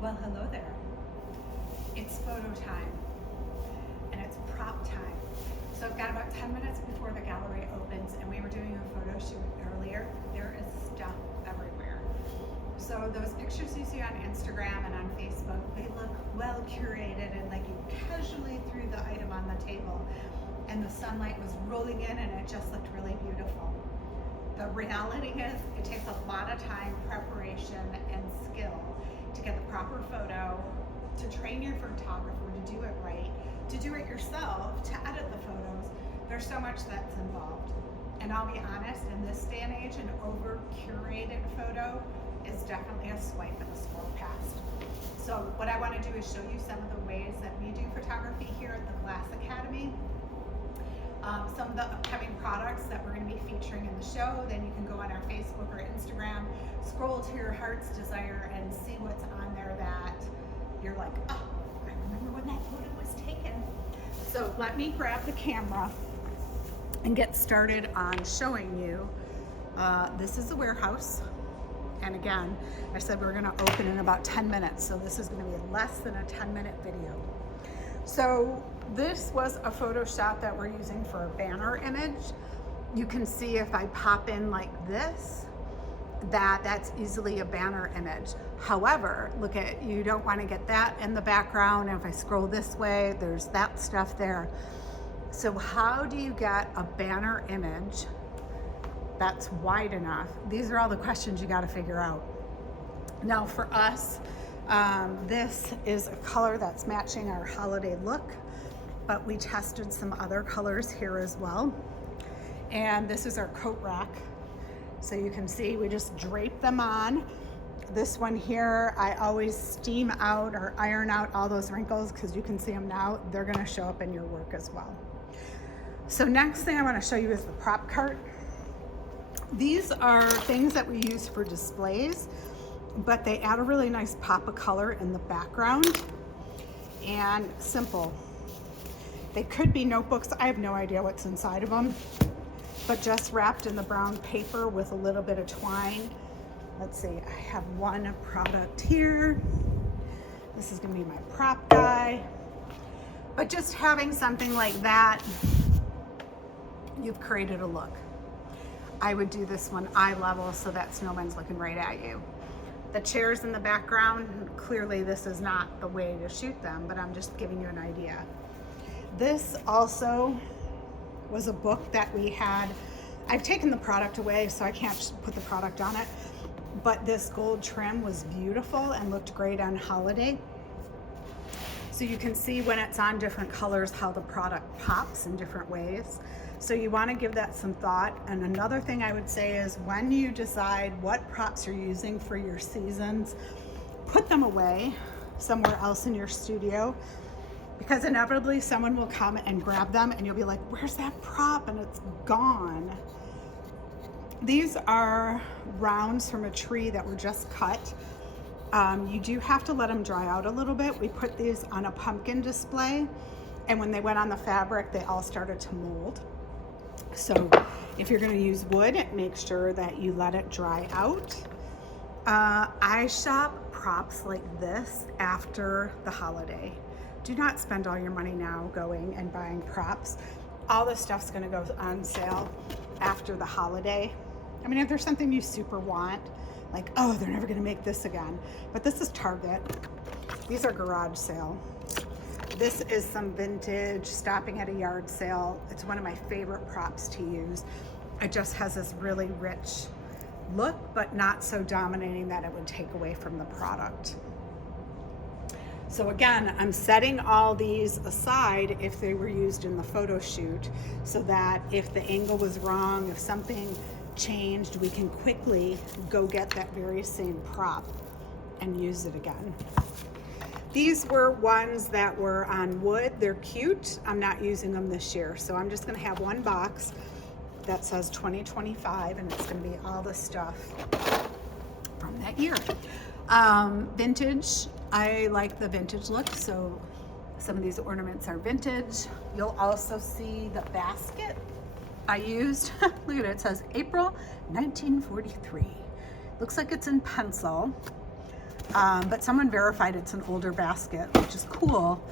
Well, hello there. It's photo time, and it's prop time. So I've got about 10 minutes before the gallery opens, and we were doing a photo shoot earlier. There is stuff everywhere. So those pictures you see on Instagram and on Facebook, they look well curated, and like you casually threw the item on the table, and the sunlight was rolling in, and it just looked really beautiful. The reality is, it takes a lot of time, preparation, and skill to get the proper photo, to train your photographer to do it right, to do it yourself, to edit the photos. There's so much that's involved. And I'll be honest, in this day and age, an over-curated photo is definitely a swipe and a scroll past. So what I want to do is show you some of the ways that we do photography here at the Glass Academy. Some of the upcoming products that we're going to be featuring in the show. Then you can go on our Facebook or Instagram, scroll to your heart's desire, and see what's on there that you're like, oh, I remember when that photo was taken. So let me grab the camera and get started on showing you. This is the warehouse. And again, I said we're going to open in about 10 minutes. So this is going to be less than a 10-minute video. So this was a Photoshop that we're using for a banner image. You can see if I pop in like this, that's easily a banner image. However, look at, you don't want to get that in the background. And if I scroll this way, there's that stuff there. So how do you get a banner image that's wide enough? These are all the questions you got to figure out. Now for us, this is a color that's matching our holiday look, but we tested some other colors here as well. And this is our coat rack. So you can see we just drape them on. This one here, I always steam out or iron out all those wrinkles because you can see them now. They're gonna show up in your work as well. So next thing I wanna show you is the prop cart. These are things that we use for displays, but they add a really nice pop of color in the background, and simple. They could be notebooks. I have no idea what's inside of them, but just wrapped in the brown paper with a little bit of twine. Let's see, I have one product here. This is gonna be my prop guy. But just having something like that, you've created a look. I would do this one eye level so that snowman's looking right at you. The chairs in the background, clearly this is not the way to shoot them, but I'm just giving you an idea. This also was a book that we had. I've taken the product away, so I can't put the product on it, but this gold trim was beautiful and looked great on holiday. So you can see when it's on different colors how the product pops in different ways. So you want to give that some thought. And another thing I would say is when you decide what props you're using for your seasons, put them away somewhere else in your studio, because inevitably someone will come and grab them and you'll be like, where's that prop? And it's gone. These are rounds from a tree that were just cut. You do have to let them dry out a little bit. We put these on a pumpkin display, and when they went on the fabric, they all started to mold. So if you're going to use wood, make sure that you let it dry out. I shop props like this after the holiday. Do not spend all your money now going and buying props. All this stuff's going to go on sale after the holiday. I mean, if there's something you super want, like, oh, they're never going to make this again. But this is Target. These are garage sale. This is some vintage, stopping at a yard sale. It's one of my favorite props to use. It just has this really rich look, but not so dominating that it would take away from the product. So again, I'm setting all these aside if they were used in the photo shoot, so that if the angle was wrong, if something changed, we can quickly go get that very same prop and use it again. These were ones that were on wood. They're cute. I'm not using them this year, so I'm just gonna have one box that says 2025, and it's gonna be all the stuff from that year. Vintage, I like the vintage look, so some of these ornaments are vintage. You'll also see the basket I used. Look at it, it says April 1943. Looks like it's in pencil. but someone verified it's an older basket, which is cool,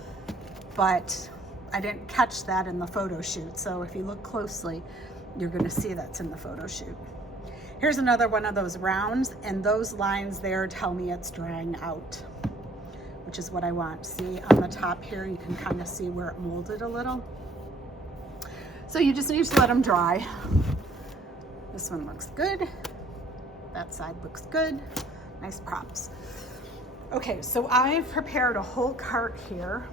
but I didn't catch that in the photo shoot. So if you look closely, you're gonna see that's in the photo shoot. Here's another one of those rounds, and those lines there tell me it's drying out, which is what I want. See on the top here, you can kind of see where it molded a little. So you just need to let them dry. This one looks good. That side looks good. Nice props. Okay, so I've prepared a whole cart here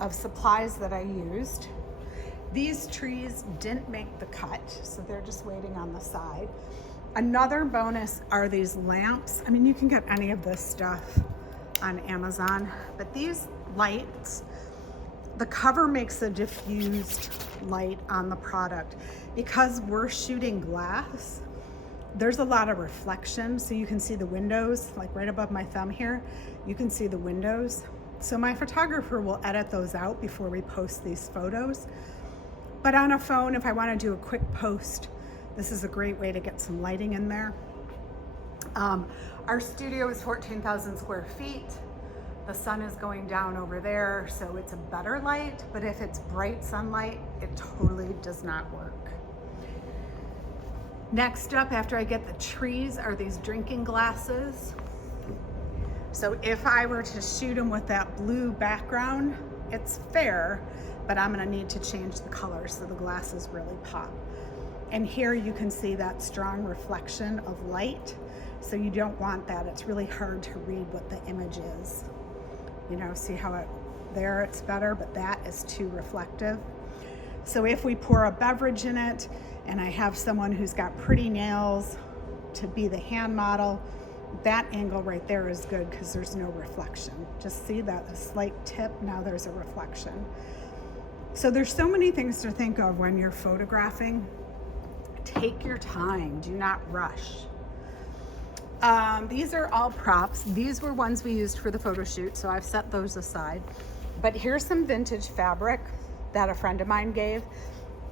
of supplies that I used. These trees didn't make the cut, so they're just waiting on the side. Another bonus are these lamps. I mean, you can get any of this stuff on Amazon, but these lights, the cover makes a diffused light on the product. Because we're shooting glass, there's a lot of reflection, so you can see the windows, like right above my thumb here, you can see the windows. So my photographer will edit those out before we post these photos. But on a phone, if I want to do a quick post, this is a great way to get some lighting in there. Our studio is 14,000 square feet. The sun is going down over there, so it's a better light, but if it's bright sunlight, it totally does not work. Next up, after I get the trees, are these drinking glasses. So if I were to shoot them with that blue background, it's fair, but I'm gonna need to change the color so the glasses really pop. And here you can see that strong reflection of light, so you don't want that. It's really hard to read what the image is. You know, see how there it's better, but that is too reflective. So if we pour a beverage in it, and I have someone who's got pretty nails to be the hand model, that angle right there is good because there's no reflection. Just see that, a slight tip, now there's a reflection. So there's so many things to think of when you're photographing. Take your time, do not rush. These are all props. These were ones we used for the photo shoot, so I've set those aside. But here's some vintage fabric that a friend of mine gave.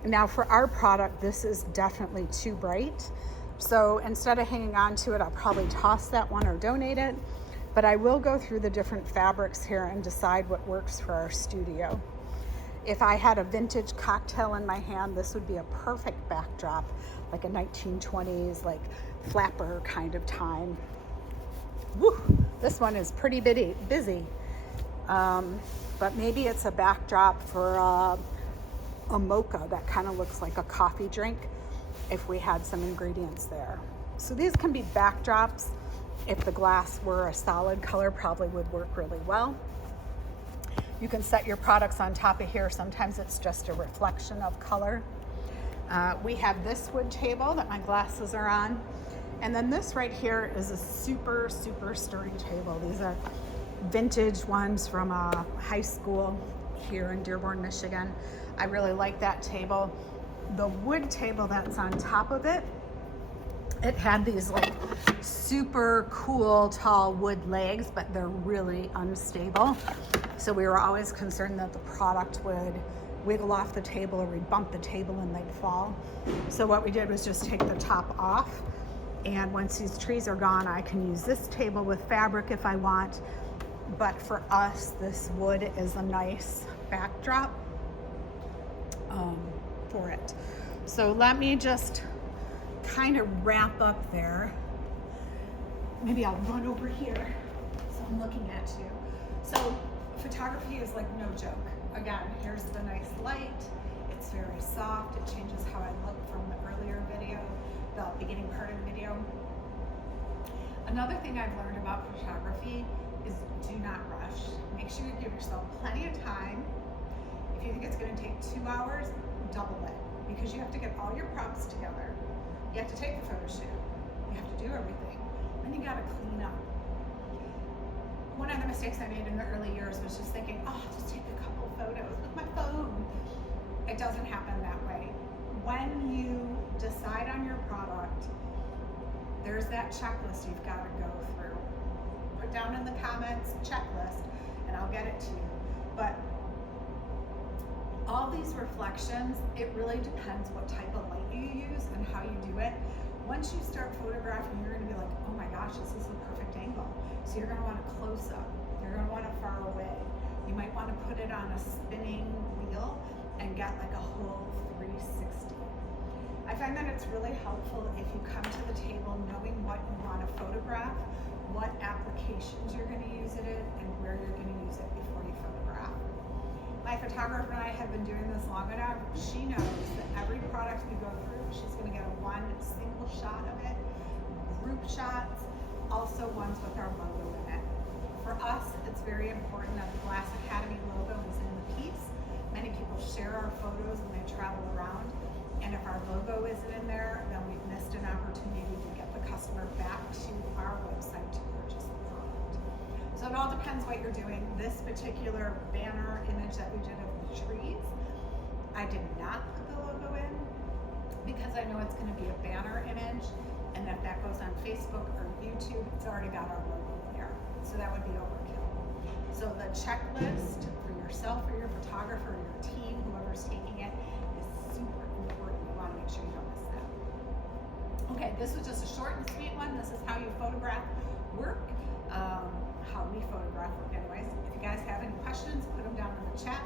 Now for our product, this is definitely too bright. So instead of hanging on to it, I'll probably toss that one or donate it. But I will go through the different fabrics here and decide what works for our studio. If I had a vintage cocktail in my hand, this would be a perfect backdrop, like a 1920s, like flapper kind of time. Woo, this one is pretty busy. But maybe it's a backdrop for a mocha that kind of looks like a coffee drink if we had some ingredients there. So these can be backdrops. If the glass were a solid color, probably would work really well. You can set your products on top of here. Sometimes it's just a reflection of color. We have this wood table that my glasses are on. And then this right here is a super, super sturdy table. These are vintage ones from high school here in Dearborn, Michigan. I really like that table. The wood table that's on top of it, it had these like super cool tall wood legs, but they're really unstable. So we were always concerned that the product would wiggle off the table or we'd bump the table and they'd fall. So what we did was just take the top off. And once these trees are gone, I can use this table with fabric if I want. But for us, this wood is a nice backdrop for it. So let me just kind of wrap up there. Maybe I'll run over here so I'm looking at you. So photography is like no joke. Again, here's the nice light. It's very soft. It changes how I look from the earlier video, the beginning part of the video. Another thing I've learned about photography is do not rush. Make sure you give yourself plenty of time. If you think it's going to take 2 hours, double it, because you have to get all your props together. You have to take the photo shoot. You have to do everything. Then you got to clean up. One of the mistakes I made in the early years was just thinking, oh, I'll just take a couple photos with my phone. It doesn't happen that way. When you decide on your product, there's that checklist you've got to go through. Put down in the comments checklist and I'll get it to you. But all these reflections, it really depends what type of light you use and how you do it. Once you start photographing, you're going to be like, oh my gosh, this is the perfect angle. So you're gonna want a close up. You're gonna want it far away. You might wanna put it on a spinning wheel and get like a whole 360. I find that it's really helpful if you come to the table knowing what you wanna photograph, what applications you're gonna use it in, and where you're gonna use it before you photograph. My photographer and I have been doing this long enough. She knows that every product we go through, she's gonna get a one single shot of it, group shots, also ones with our logo in it. For us, it's very important that the Glass Academy logo is in the piece. Many people share our photos when they travel around, and if our logo isn't in there, then we've missed an opportunity to get the customer back to our website to purchase the product. So it all depends what you're doing. This particular banner image that we did of the trees, I did not put the logo in because I know it's going to be a banner image, and if that goes on Facebook or YouTube, it's already got our logo there. So that would be overkill. So the checklist for yourself or your photographer or your team, whoever's taking it, is super important. You want to make sure you don't miss that. Okay, this was just a short and sweet one. This is how you photograph work, how we photograph work anyways. If you guys have any questions, put them down in the chat.